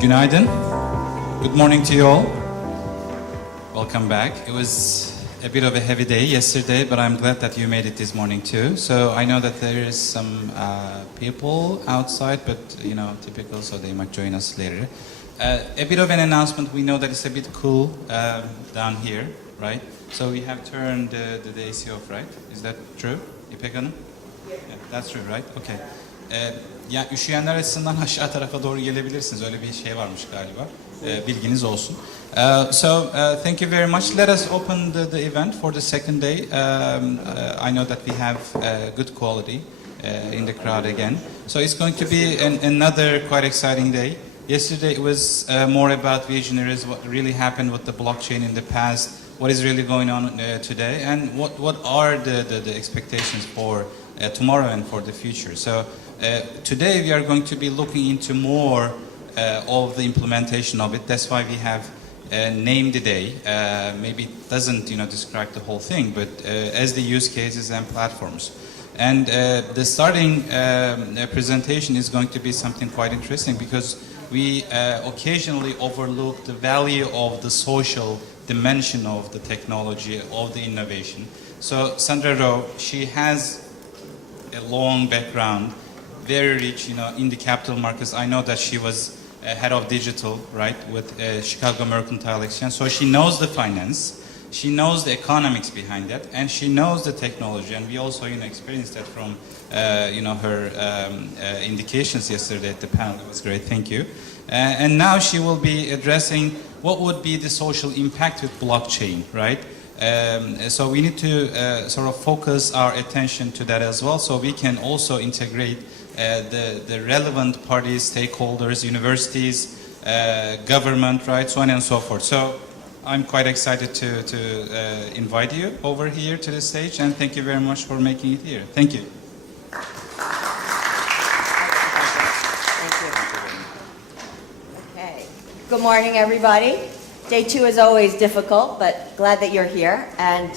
Günaydın. Good morning to you all. Welcome back. It was a bit of a heavy day yesterday, but I'm glad that you made it this morning too. So I know that there is some people outside, but typical, so they might join us later. A bit of an announcement. We know that it's a bit cool down here, right? So we have turned the AC off, right? Is that true, İpek Hanım? Yeah, that's true, right? Okay. Ya üşüyenler açısından aşağı tarafa doğru gelebilirsiniz. Öyle bir şey varmış galiba. Bilginiz olsun. Thank you very much. Let us open the event for the second day. I know that we have good quality in the crowd again. So it's going to be another quite exciting day. Yesterday it was more about visionaries, what really happened with the blockchain in the past, what is really going on today, and what are the expectations for tomorrow and for the future. So today we are going to be looking into more of the implementation of it. That's why we have named the day. Maybe it doesn't describe the whole thing, but as the use cases and platforms. And the starting presentation is going to be something quite interesting because we occasionally overlook the value of the social dimension of the technology, of the innovation. So Sandra Rowe, she has a long background, very rich, in the capital markets. I know that she was head of digital, right, with Chicago Mercantile Exchange. So she knows the finance, she knows the economics behind that, and she knows the technology. And we also, experienced that from, her indications yesterday at the panel. It was great. Thank you. And now she will be addressing what would be the social impact with blockchain, right? So we need to sort of focus our attention to that as well, so we can also integrate the relevant parties, stakeholders, universities, government, right, so on and so forth. So I'm quite excited to invite you over here to the stage, and thank you very much for making it here. Thank you. Okay. Good morning, everybody. Day 2 is always difficult, but glad that you're here. And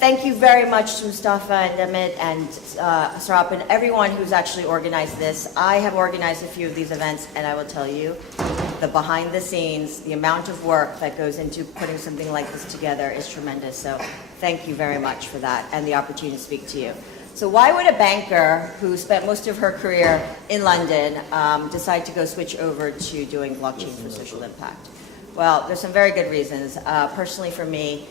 thank you very much to Mustafa and Amit and Sarap and everyone who's actually organized this. I have organized a few of these events, and I will tell you, the behind the scenes, the amount of work that goes into putting something like this together is tremendous. So thank you very much for that and the opportunity to speak to you. So why would a banker who spent most of her career in London decide to go switch over to doing blockchain for social impact? Well, there's some very good reasons. Personally for me,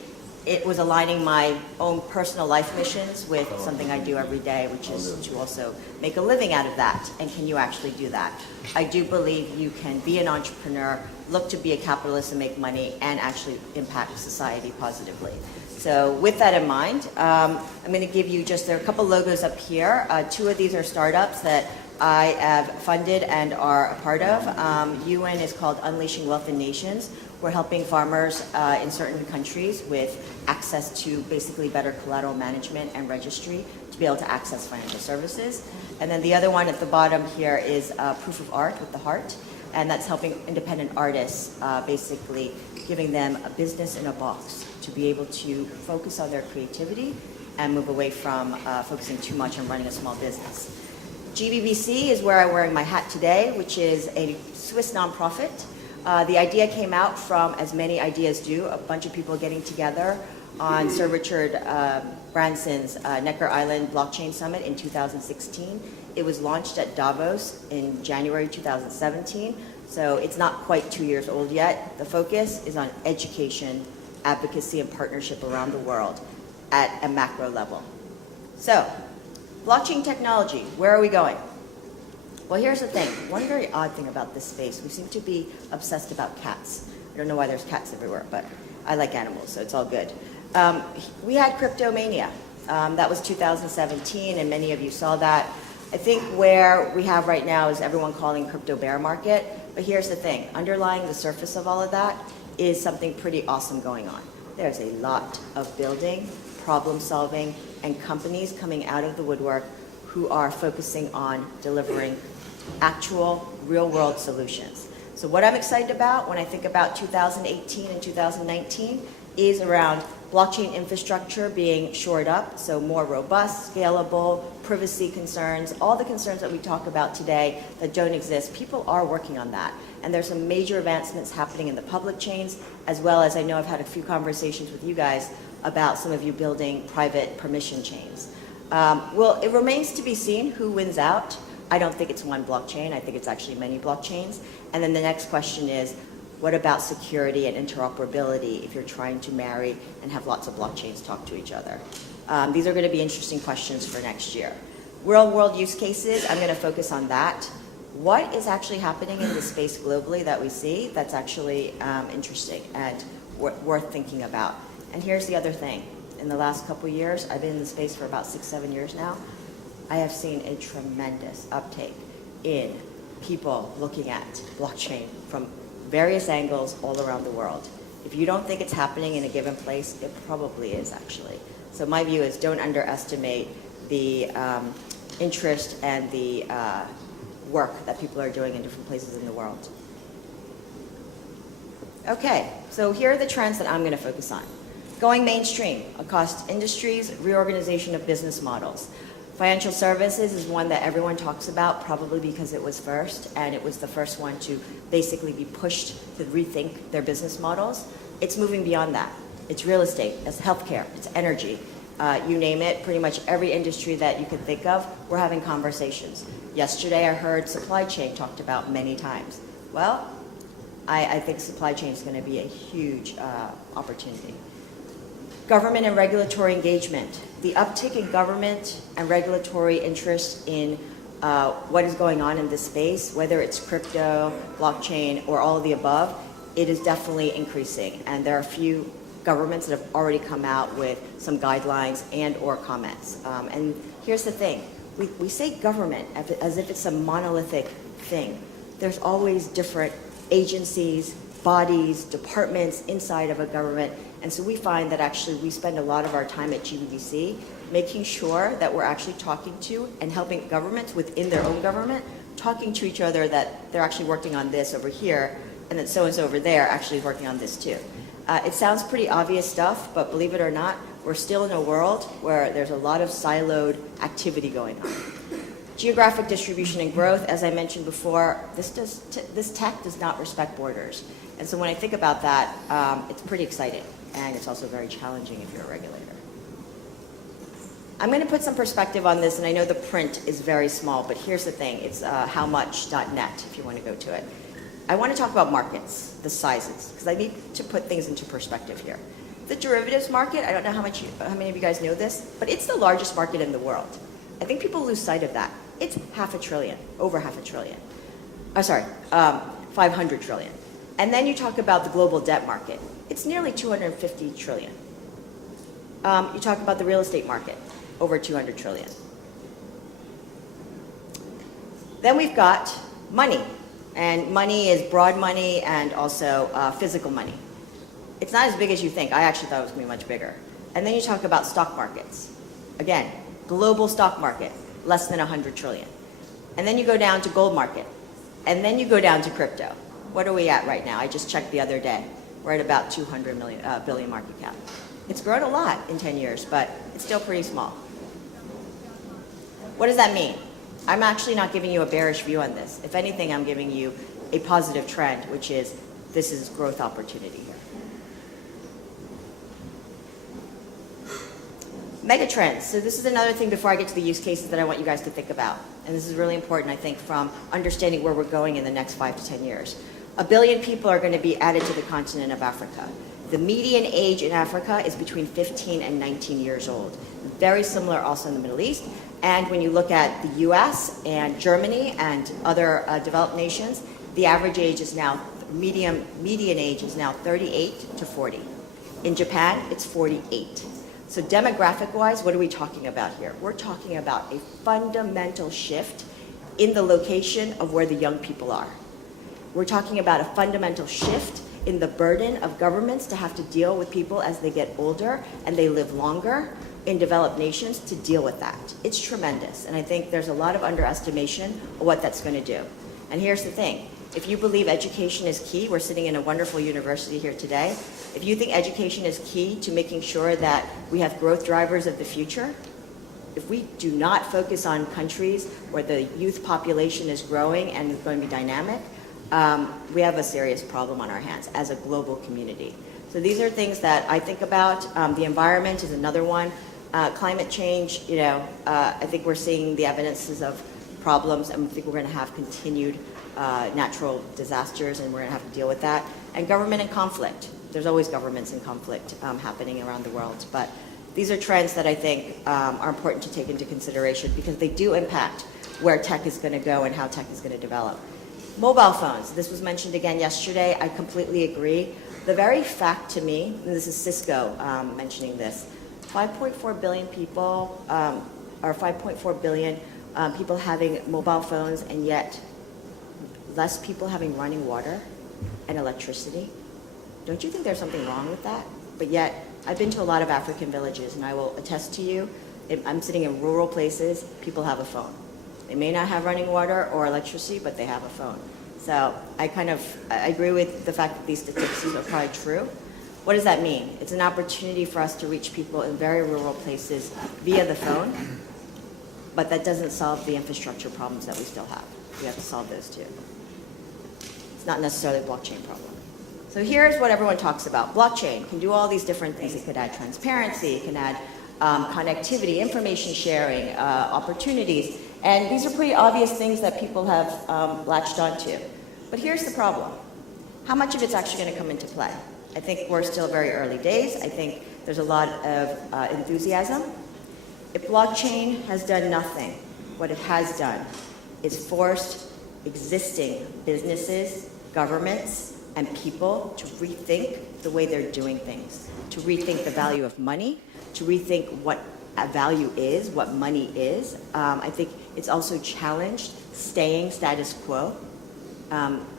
it was aligning my own personal life missions with something I do every day, which is to also make a living out of that. And can you actually do that? I do believe you can be an entrepreneur, look to be a capitalist and make money, and actually impact society positively. So with that in mind, I'm going to give you there are a couple logos up here. 2 of these are startups that I have funded and are a part of. UN is called Unleashing Wealth in Nations. We're helping farmers in certain countries with access to basically better collateral management and registry to be able to access financial services. And then the other one at the bottom here is Proof of Art with the Heart, and that's helping independent artists, basically giving them a business in a box to be able to focus on their creativity and move away from focusing too much on running a small business. GBBC is where I'm wearing my hat today, which is a Swiss nonprofit. The idea came out from, as many ideas do, a bunch of people getting together on Sir Richard Branson's Necker Island Blockchain Summit in 2016. It was launched at Davos in January 2017, so it's not quite 2 years old yet. The focus is on education, advocacy, and partnership around the world at a macro level. So, blockchain technology, where are we going? Well, here's the thing. One very odd thing about this space, we seem to be obsessed about cats. I don't know why there's cats everywhere, but I like animals, so it's all good. We had Cryptomania. That was 2017, and many of you saw that. I think where we have right now is everyone calling crypto bear market, but here's the thing. Underlying the surface of all of that is something pretty awesome going on. There's a lot of building, problem solving, and companies coming out of the woodwork who are focusing on delivering actual real-world solutions. So what I'm excited about when I think about 2018 and 2019 is around blockchain infrastructure being shored up, so more robust, scalable, privacy concerns, all the concerns that we talk about today that don't exist. People are working on that. And there's some major advancements happening in the public chains, as well as I know I've had a few conversations with you guys about some of you building private permission chains. Well, it remains to be seen who wins out. I don't think it's one blockchain. I think it's actually many blockchains. And then the next question is, what about security and interoperability if you're trying to marry and have lots of blockchains talk to each other? These are going to be interesting questions for next year. Real-world use cases, I'm going to focus on that. What is actually happening in this space globally that we see that's actually interesting and worth thinking about? And here's the other thing. In the last couple years, I've been in the space for about 6-7 years now, I have seen a tremendous uptake in people looking at blockchain from various angles all around the world. If you don't think it's happening in a given place, it probably is actually. So my view is don't underestimate the interest and the work that people are doing in different places in the world. Okay, so here are the trends that I'm going to focus on. Going mainstream across industries, reorganization of business models. Financial services is one that everyone talks about, probably because it was first, and it was the first one to basically be pushed to rethink their business models. It's moving beyond that. It's real estate, it's healthcare, it's energy. You name it, pretty much every industry that you could think of, we're having conversations. Yesterday I heard supply chain talked about many times. Well, I think supply chain is going to be a huge opportunity. Government and regulatory engagement. The uptick in government and regulatory interest in what is going on in this space, whether it's crypto, blockchain, or all of the above, it is definitely increasing. And there are a few governments that have already come out with some guidelines and or comments. And here's the thing. We say government as if it's a monolithic thing. There's always different agencies, bodies, departments inside of a government. And so we find that actually we spend a lot of our time at GBDC making sure that we're actually talking to and helping governments within their own government, talking to each other that they're actually working on this over here, and that so-and-so over there actually is working on this too. It sounds pretty obvious stuff, but believe it or not, we're still in a world where there's a lot of siloed activity going on. Geographic distribution and growth, as I mentioned before, this tech does not respect borders. And so when I think about that, it's pretty exciting, and it's also very challenging if you're a regulator. I'm going to put some perspective on this, and I know the print is very small, but here's the thing. It's howmuch.net if you want to go to it. I want to talk about markets, the sizes, because I need to put things into perspective here. The derivatives market, I don't know how many of you guys know this, but it's the largest market in the world. I think people lose sight of that. It's $500 billion, over $500 billion. 500 trillion. And then you talk about the global debt market. It's nearly 250 trillion. You talk about the real estate market, over 200 trillion. Then we've got money. And money is broad money and also physical money. It's not as big as you think. I actually thought it was going to be much bigger. And then you talk about stock markets. Again, global stock market, less than 100 trillion. And then you go down to gold market. And then you go down to crypto. What are we at right now? I just checked the other day. We're at about 200 billion market cap. It's grown a lot in 10 years, but it's still pretty small. What does that mean? I'm actually not giving you a bearish view on this. If anything, I'm giving you a positive trend, which is this is growth opportunity here. Megatrends. So this is another thing before I get to the use cases that I want you guys to think about. And this is really important, I think, from understanding where we're going in the next 5 to 10 years. 1 billion people are going to be added to the continent of Africa. The median age in Africa is between 15 and 19 years old. Very similar also in the Middle East. And when you look at the US and Germany and other developed nations, the average age is now, median age is now 38 to 40. In Japan, it's 48. So demographic-wise, what are we talking about here? We're talking about a fundamental shift in the location of where the young people are. We're talking about a fundamental shift in the burden of governments to have to deal with people as they get older and they live longer in developed nations to deal with that. It's tremendous, and I think there's a lot of underestimation of what that's going to do. And here's the thing. If you believe education is key, we're sitting in a wonderful university here today. If you think education is key to making sure that we have growth drivers of the future, if we do not focus on countries where the youth population is growing and is going to be dynamic, we have a serious problem on our hands as a global community. So these are things that I think about. The environment is another one. Climate change, I think we're seeing the evidences of problems, and I think we're going to have continued natural disasters, and we're going to have to deal with that. And government and conflict. There's always governments in conflict happening around the world. But these are trends that I think are important to take into consideration because they do impact where tech is going to go and how tech is going to develop. Mobile phones. This was mentioned again yesterday. I completely agree. The very fact to me, and this is Cisco mentioning this, 5.4 billion people, or 5.4 billion people having mobile phones, and yet less people having running water and electricity. Don't you think there's something wrong with that? But yet, I've been to a lot of African villages, and I will attest to you, if I'm sitting in rural places, people have a phone. They may not have running water or electricity, but they have a phone. So I agree with the fact that these statistics are probably true. What does that mean? It's an opportunity for us to reach people in very rural places via the phone, but that doesn't solve the infrastructure problems that we still have. We have to solve those too. It's not necessarily a blockchain problem. So here's what everyone talks about. Blockchain can do all these different things. It could add transparency, it can add connectivity, information sharing, opportunities, and these are pretty obvious things that people have latched onto. But here's the problem. How much of it's actually going to come into play? I think we're still very early days. I think there's a lot of enthusiasm. If blockchain has done nothing, what it has done is forced existing businesses, governments, and people to rethink the way they're doing things, to rethink the value of money, to rethink what a value is, what money is. I think it's also challenged staying status quo.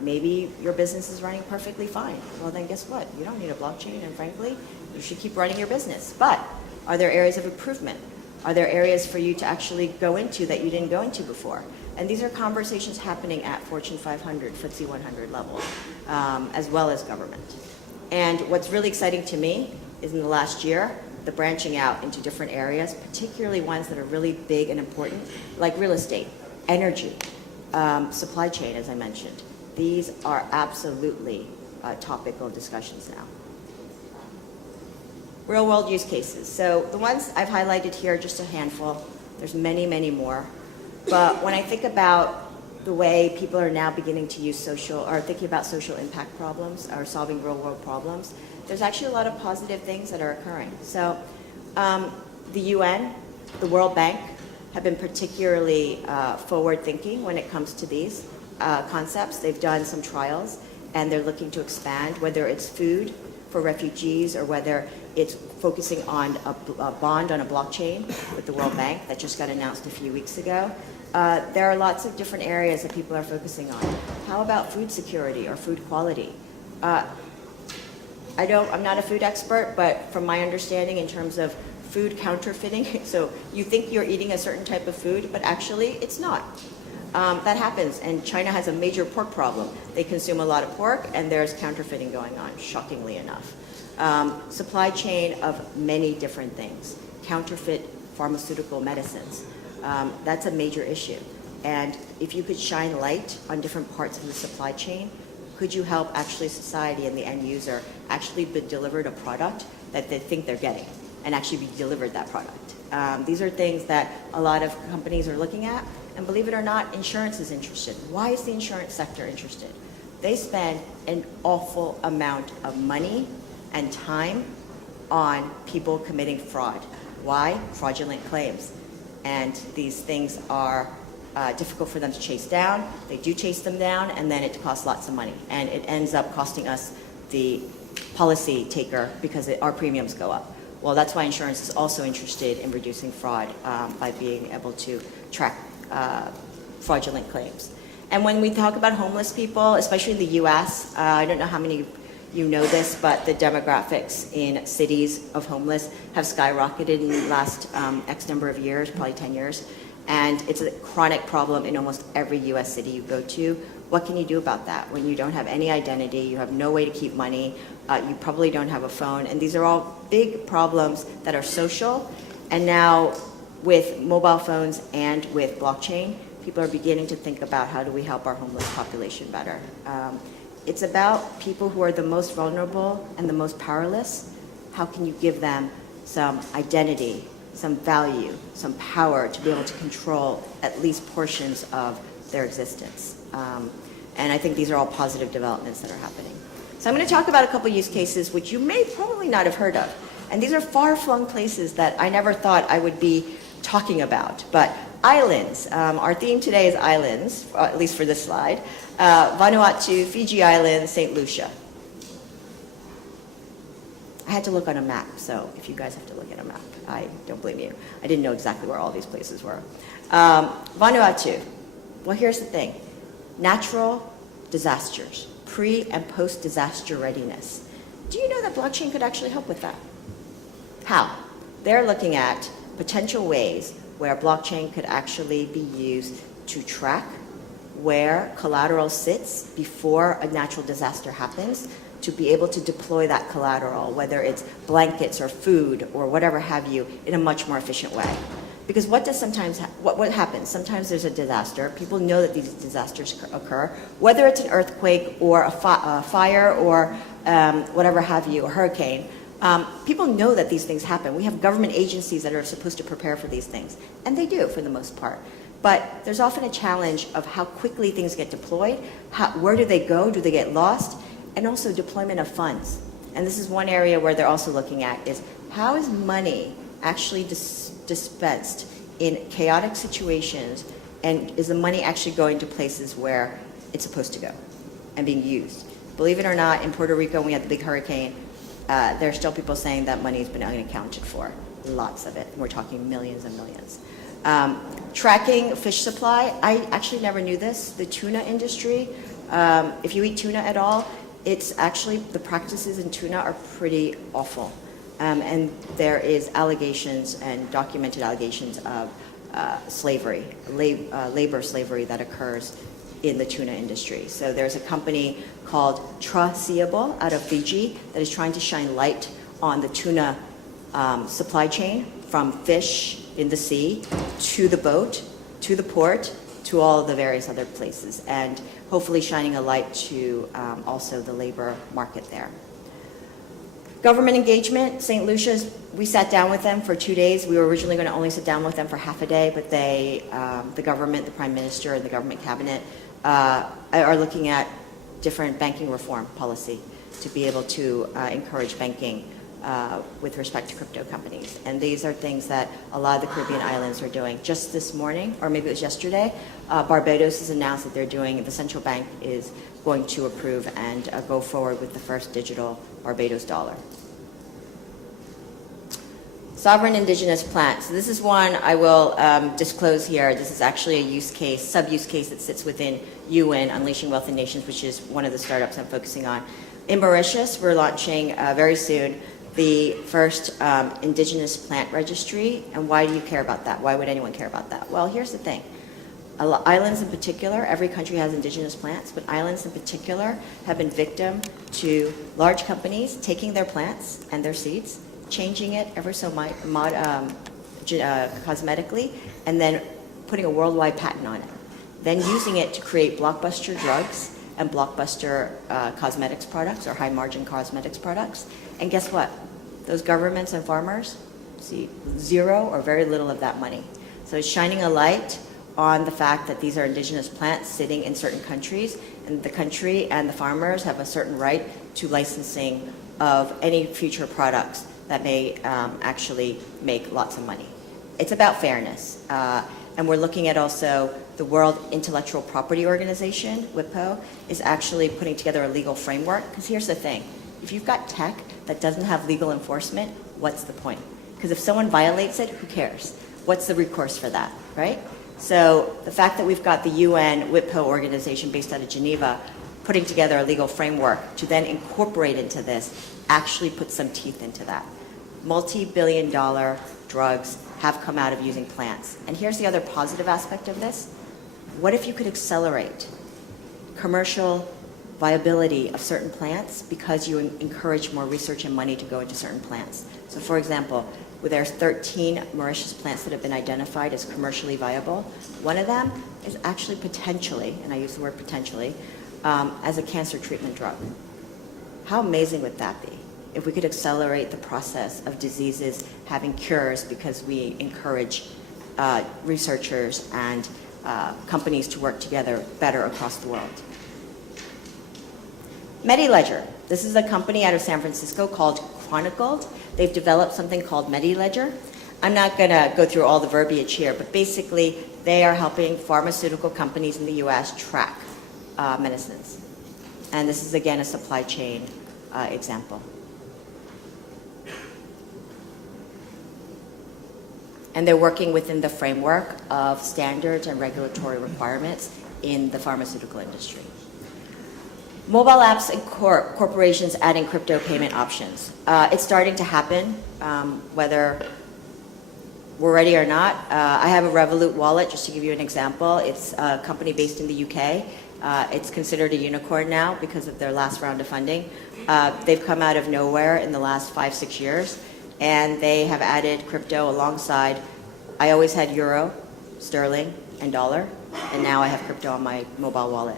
Maybe your business is running perfectly fine. Well, then guess what? You don't need a blockchain, and frankly, you should keep running your business. But are there areas of improvement? Are there areas for you to actually go into that you didn't go into before? And these are conversations happening at Fortune 500, FTSE 100 level, as well as government. And what's really exciting to me is in the last year, the branching out into different areas, particularly ones that are really big and important, like real estate, energy, supply chain, as I mentioned. These are absolutely topical discussions now. Real world use cases. So the ones I've highlighted here are just a handful. There's many, many more. But when I think about the way people are now beginning to use social, or thinking about social impact problems, or solving real world problems, there's actually a lot of positive things that are occurring. So the UN, the World Bank, have been particularly forward-thinking when it comes to these concepts. They've done some trials, and they're looking to expand, whether it's food for refugees or whether it's focusing on a bond on a blockchain with the World Bank that just got announced a few weeks ago. There are lots of different areas that people are focusing on. How about food security or food quality? I'm not a food expert, but from my understanding in terms of food counterfeiting, so you think you're eating a certain type of food, but actually it's not. That happens, and China has a major pork problem. They consume a lot of pork, and there's counterfeiting going on, shockingly enough. Supply chain of many different things. Counterfeit pharmaceutical medicines. That's a major issue. And if you could shine light on different parts of the supply chain, could you help actually society and the end user actually be delivered a product that they think they're getting and actually be delivered that product? These are things that a lot of companies are looking at, and believe it or not, insurance is interested. Why is the insurance sector interested? They spend an awful amount of money and time on people committing fraud. Why? Fraudulent claims. And these things are difficult for them to chase down. They do chase them down, and then it costs lots of money. And it ends up costing us, the policy taker, because our premiums go up. Well, that's why insurance is also interested in reducing fraud by being able to track fraudulent claims. And when we talk about homeless people, especially in the US, I don't know how many you know this, but the demographics in cities of homeless have skyrocketed in the last X number of years, probably 10 years. and it's a chronic problem in almost every US city you go to. What can you do about that when you don't have any identity, you have no way to keep money, you probably don't have a phone, and these are all big problems that are social, and now with mobile phones and with blockchain, people are beginning to think about how do we help our homeless population better. It's about people who are the most vulnerable and the most powerless. How can you give them some identity, some value, some power to be able to control at least portions of their existence? And I think these are all positive developments that are happening. So I'm going to talk about a couple use cases which you may probably not have heard of. And these are far-flung places that I never thought I would be talking about. But islands, our theme today is islands, at least for this slide. Vanuatu, Fiji Islands, St. Lucia. I had to look on a map, so if you guys have to look at a map, I don't blame you. I didn't know exactly where all these places were. Vanuatu, well, here's the thing. Natural disasters, pre- and post-disaster readiness. Do you know that blockchain could actually help with that? How? They're looking at potential ways where blockchain could actually be used to track where collateral sits before a natural disaster happens, to be able to deploy that collateral, whether it's blankets or food or whatever have you, in a much more efficient way. Because what does sometimes, what happens? Sometimes there's a disaster. People know that these disasters occur, whether it's an earthquake or a fire or whatever have you, a hurricane. People know that these things happen. We have government agencies that are supposed to prepare for these things, and they do for the most part. But there's often a challenge of how quickly things get deployed, where do they go, do they get lost, and also deployment of funds. And this is one area where they're also looking at is how is money actually dispensed in chaotic situations, and is the money actually going to places where it's supposed to go and being used? Believe it or not, in Puerto Rico, when we had the big hurricane, there are still people saying that money has been unaccounted for, lots of it. We're talking millions and millions. Tracking fish supply, I actually never knew this. The tuna industry, if you eat tuna at all, it's actually, the practices in tuna are pretty awful. And there is allegations and documented allegations of slavery, labor slavery that occurs in the tuna industry. So there's a company called Traceable out of Fiji that is trying to shine light on the tuna supply chain from fish in the sea to the boat, to the port, to all of the various other places, and hopefully shining a light to also the labor market there. Government engagement, St. Lucia's, we sat down with them for 2 days. We were originally going to only sit down with them for half a day, but they, the government, the Prime Minister, and the government cabinet are looking at different banking reform policy to be able to encourage banking with respect to crypto companies. And these are things that a lot of the Caribbean islands are doing. Just this morning, or maybe it was yesterday, Barbados has announced that they're doing, the central bank is going to approve and go forward with the first digital Barbados dollar. Sovereign indigenous plants. So this is one I will disclose here. This is actually a use case, sub-use case that sits within UN, Unleashing Wealthy Nations, which is one of the startups I'm focusing on. In Mauritius, we're launching very soon the first indigenous plant registry. And why do you care about that? Why would anyone care about that? Well, here's the thing. Islands in particular, every country has indigenous plants, but islands in particular have been victim to large companies taking their plants and their seeds, changing it ever so cosmetically, and then putting a worldwide patent on it. Then using it to create blockbuster drugs and blockbuster cosmetics products or high-margin cosmetics products. And guess what? Those governments and farmers see zero or very little of that money. So it's shining a light on the fact that these are indigenous plants sitting in certain countries, and the country and the farmers have a certain right to licensing of any future products that may actually make lots of money. It's about fairness. And we're looking at also the World Intellectual Property Organization, WIPO, is actually putting together a legal framework. Because here's the thing. If you've got tech that doesn't have legal enforcement, what's the point? Because if someone violates it, who cares? What's the recourse for that, right? So the fact that we've got the UN WIPO organization based out of Geneva putting together a legal framework to then incorporate into this actually put some teeth into that. multi-billion-dollar drugs have come out of using plants. And here's the other positive aspect of this. What if you could accelerate commercial viability of certain plants because you encourage more research and money to go into certain plants? So for example, there's 13 Mauritius plants that have been identified as commercially viable. One of them is actually potentially, and I use the word potentially, as a cancer treatment drug. How amazing would that be if we could accelerate the process of diseases having cures because we encourage researchers and companies to work together better across the world? MediLedger. This is a company out of San Francisco called Chronicled. They've developed something called MediLedger. I'm not going to go through all the verbiage here, but basically they are helping pharmaceutical companies in the US track medicines. And this is, again, a supply chain example. And they're working within the framework of standards and regulatory requirements in the pharmaceutical industry. Mobile apps and corporations adding crypto payment options. It's starting to happen, whether we're ready or not. I have a Revolut wallet, just to give you an example. It's a company based in the UK. It's considered a unicorn now because of their last round of funding. They've come out of nowhere in the last 5-6 years, and they have added crypto alongside. I always had euro, sterling, and dollar, and now I have crypto on my mobile wallet.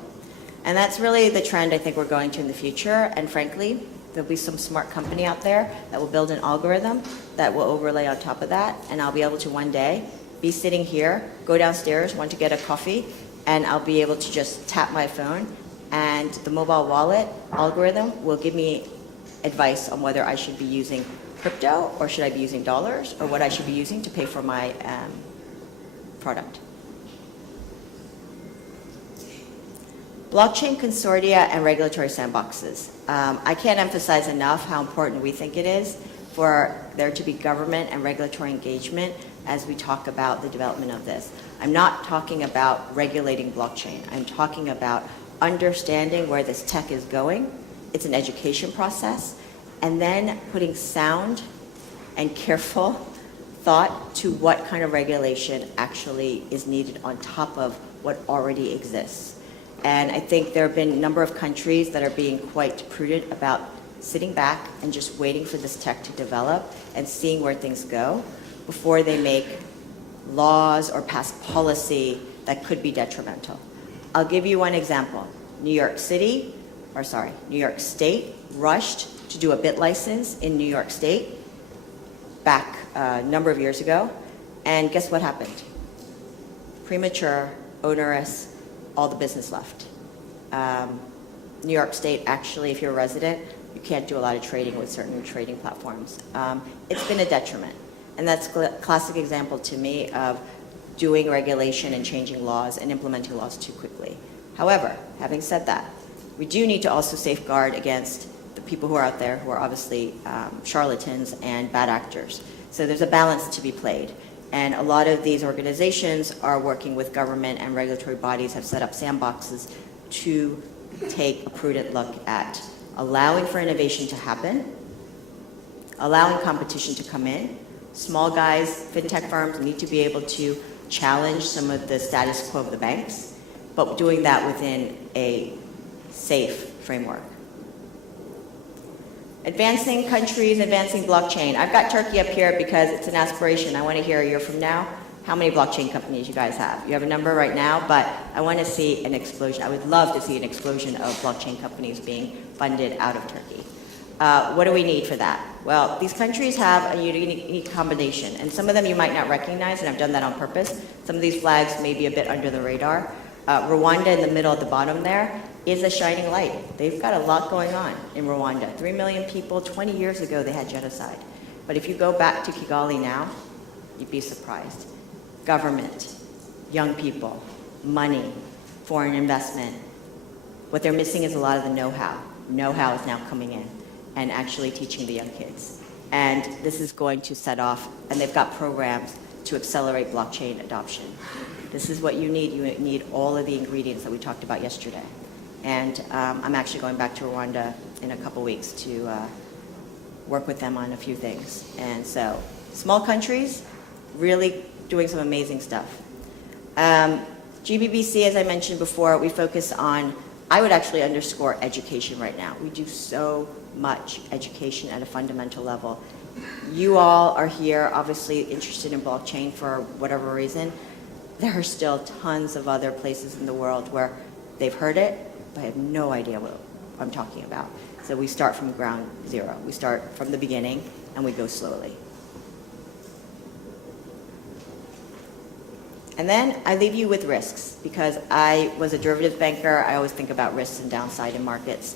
And that's really the trend I think we're going to in the future. And frankly, there'll be some smart company out there that will build an algorithm that will overlay on top of that. And I'll be able to one day be sitting here, go downstairs, want to get a coffee, and I'll be able to just tap my phone. And the mobile wallet algorithm will give me advice on whether I should be using crypto or should I be using dollars or what I should be using to pay for my product. Blockchain consortia and regulatory sandboxes. I can't emphasize enough how important we think it is for there to be government and regulatory engagement as we talk about the development of this. I'm not talking about regulating blockchain. I'm talking about understanding where this tech is going. It's an education process. And then putting sound and careful thought to what kind of regulation actually is needed on top of what already exists. And I think there have been a number of countries that are being quite prudent about sitting back and just waiting for this tech to develop and seeing where things go before they make laws or pass policy that could be detrimental. I'll give you one example. New York State rushed to do a bit license in New York State back a number of years ago. And guess what happened? Premature, onerous, all the business left. New York State, actually, if you're a resident, you can't do a lot of trading with certain trading platforms. It's been a detriment. And that's a classic example to me of doing regulation and changing laws and implementing laws too quickly. However, having said that, we do need to also safeguard against the people who are out there who are obviously charlatans and bad actors. So there's a balance to be played. And a lot of these organizations are working with government and regulatory bodies, have set up sandboxes to take a prudent look at allowing for innovation to happen, allowing competition to come in. Small guys, fintech firms need to be able to challenge some of the status quo of the banks, but doing that within a safe framework. Advancing countries, advancing blockchain. I've got Turkey up here because it's an aspiration. I want to hear a year from now how many blockchain companies you guys have. You have a number right now, but I want to see an explosion. I would love to see an explosion of blockchain companies being funded out of Turkey. What do we need for that? Well, these countries have a unique combination, and some of them you might not recognize, and I've done that on purpose. Some of these flags may be a bit under the radar. Rwanda in the middle at the bottom there is a shining light. They've got a lot going on in Rwanda. 3 million people, 20 years ago they had genocide. But if you go back to Kigali now, you'd be surprised. Government, young people, money, foreign investment. What they're missing is a lot of the know-how. Know-how is now coming in and actually teaching the young kids. And this is going to set off, and they've got programs to accelerate blockchain adoption. This is what you need. You need all of the ingredients that we talked about yesterday. And I'm actually going back to Rwanda in a couple weeks to work with them on a few things. And so, small countries, really doing some amazing stuff. GBBC, as I mentioned before, we focus on, I would actually underscore education right now. We do so much education at a fundamental level. You all are here, obviously interested in blockchain for whatever reason. There are still tons of other places in the world where they've heard it, but have no idea what I'm talking about. So we start from ground zero. We start from the beginning, and we go slowly. And then I leave you with risks, because I was a derivatives banker. I always think about risks and downside in markets.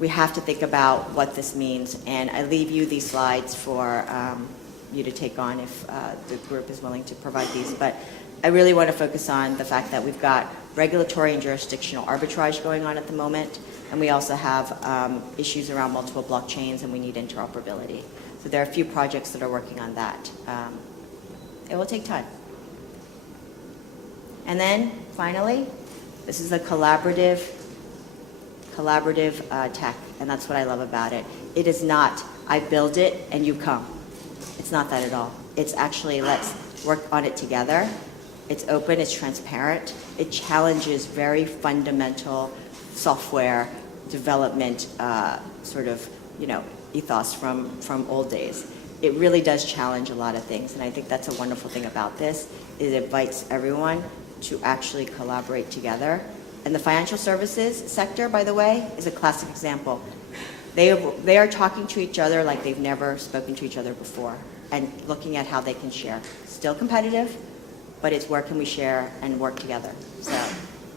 We have to think about what this means, and I leave you these slides for you to take on if the group is willing to provide these. But I really want to focus on the fact that we've got regulatory and jurisdictional arbitrage going on at the moment, and we also have issues around multiple blockchains, and we need interoperability. So there are a few projects that are working on that. It will take time. And then, finally, this is a collaborative tech, and that's what I love about it. It is not, I build it and you come. It's not that at all. It's actually, let's work on it together. It's open, it's transparent. It challenges very fundamental software development ethos from old days. It really does challenge a lot of things, and I think that's a wonderful thing about this. It invites everyone to actually collaborate together. And the financial services sector, by the way, is a classic example. They are talking to each other like they've never spoken to each other before, and looking at how they can share. Still competitive, but it's where can we share and work together. So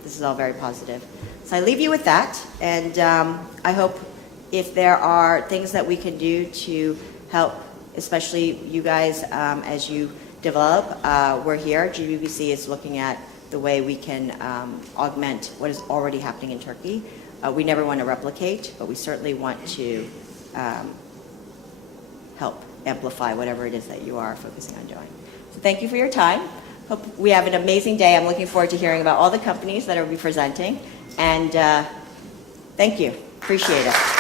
this is all very positive. So I leave you with that, and I hope if there are things that we can do to help, especially you guys as you develop, we're here. GBBC is looking at the way we can augment what is already happening in Turkey. We never want to replicate, but we certainly want to help amplify whatever it is that you are focusing on doing. So thank you for your time. Hope we have an amazing day. I'm looking forward to hearing about all the companies that will be presenting. And thank you. Appreciate it.